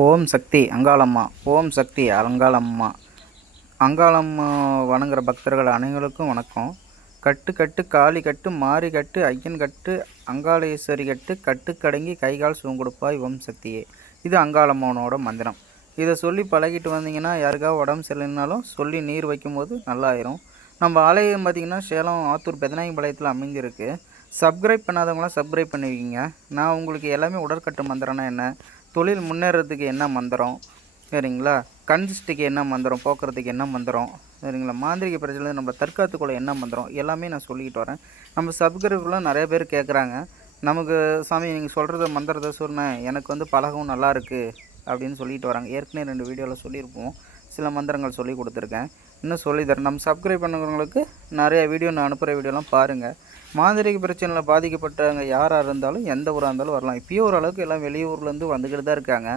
ஓம் சக்தி அங்காளம்மா. ஓம் சக்தி அங்காளம்மா. அங்காளம்மா வணங்குற பக்தர்கள் அனைவருக்கும் வணக்கம். கட்டு கட்டு காளி கட்டு மாரி கட்டு ஐயன் கட்டு அங்காளேஸ்வரி கட்டு கட்டுக்கடங்கி கைகால் சுகம் ஓம் சக்தியே. இது அங்காளம்மனோட மந்திரம். இதை சொல்லி பழகிட்டு வந்தீங்கன்னா யாருக்காவது உடம்பு சரியில்லைனாலும் சொல்லி நீர் வைக்கும்போது நல்லாயிரும். நம்ம ஆலயம் பார்த்திங்கன்னா சேலம் ஆத்தூர் பெதநாயகம்பாளையத்தில் அமைஞ்சிருக்கு. சப்ஸ்கிரைப் பண்ணாதவங்களாம் சப்ஸ்கிரைப் பண்ணிக்கிங்க. நான் உங்களுக்கு எல்லாமே உடற்கட்டு மந்திரம்னா என்ன, தொழில் முன்னேறதுக்கு என்ன மந்திரம், சரிங்களா, கன்சிஸ்டிக்கு என்ன மந்திரம், போக்குறதுக்கு என்ன மந்திரம், சரிங்களா, மாந்திரிக பிரச்சனை நம்ம தற்காத்துக்குள்ள என்ன மந்திரம், எல்லாமே நான் சொல்லிக்கிட்டு வரேன். நம்ம சப்ஸ்கிரைப்லாம் நிறைய பேர் கேட்குறாங்க. நமக்கு சாமி நீங்கள் சொல்கிறத மந்திரத்தை சொன்னேன், எனக்கு வந்து பழகவும் நல்லாயிருக்கு அப்படின்னு சொல்லிட்டு வராங்க. ஏற்கனவே 2 வீடியோவில் சொல்லியிருப்போம். சில மந்திரங்கள் சொல்லி கொடுத்துருக்கேன், இன்னும் சொல்லித்தரேன். நம்ம சப்ஸ்கிரைப் பண்ணுறவங்களுக்கு நிறைய வீடியோ நான் அனுப்புகிற வீடியோலாம் பாருங்கள். மாந்திரிக பிரச்சனையில் பாதிக்கப்பட்டவங்க யாராக இருந்தாலும் எந்த ஊராக இருந்தாலும் வரலாம். இப்போயும் ஓரளவுக்கு எல்லாம் வெளியூர்லேருந்து வந்துக்கிட்டு தான் இருக்காங்க,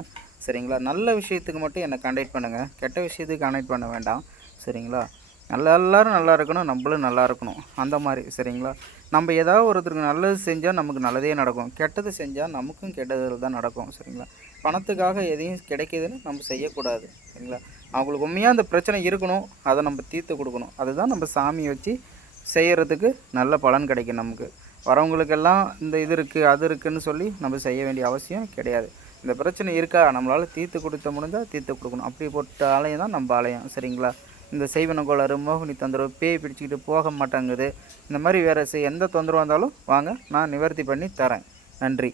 சரிங்களா. நல்ல விஷயத்துக்கு மட்டும் என்னை கான்டாக்ட் பண்ணுங்கள், கெட்ட விஷயத்துக்கு கான்டாக்ட் பண்ண வேண்டாம், சரிங்களா. எல்லோரும் நல்லா இருக்கணும், நம்மளும் நல்லா இருக்கணும், அந்த மாதிரி, சரிங்களா. நம்ம ஏதாவது ஒருத்தருக்கு நல்லது செஞ்சால் நமக்கு நல்லதே நடக்கும், கெட்டது செஞ்சால் நமக்கும் கெட்டது தான் நடக்கும், சரிங்களா. பணத்துக்காக எதையும் கிடைக்கிதுன்னு நம்ம செய்யக்கூடாது, சரிங்களா. அவங்களுக்கு உண்மையாக அந்த பிரச்சனை இருக்கணும், அதை நம்ம தீர்த்து கொடுக்கணும். அதுதான் நம்ம சாமியை வச்சு செய்கிறதுக்கு நல்ல பலன் கிடைக்கும் நமக்கு. வரவங்களுக்கெல்லாம் இந்த இது இருக்குது அது இருக்குதுன்னு சொல்லி நம்ம செய்ய வேண்டிய அவசியம் கிடையாது. இந்த பிரச்சனை இருக்கா, நம்மளால் தீர்த்து கொடுத்த முடிஞ்சால் தீர்த்து கொடுக்கணும். அப்படி போட்ட ஆலயம் தான் நம்ம ஆலயம், சரிங்களா. இந்த செய்வன கோளாறு, மோகினி தொந்தரவு, பேய் பிடிச்சிக்கிட்டு போக மாட்டேங்குது, இந்த மாதிரி வேறு எந்த தொந்தரவாக இருந்தாலும் வாங்க, நான் நிவர்த்தி பண்ணி தரேன். நன்றி.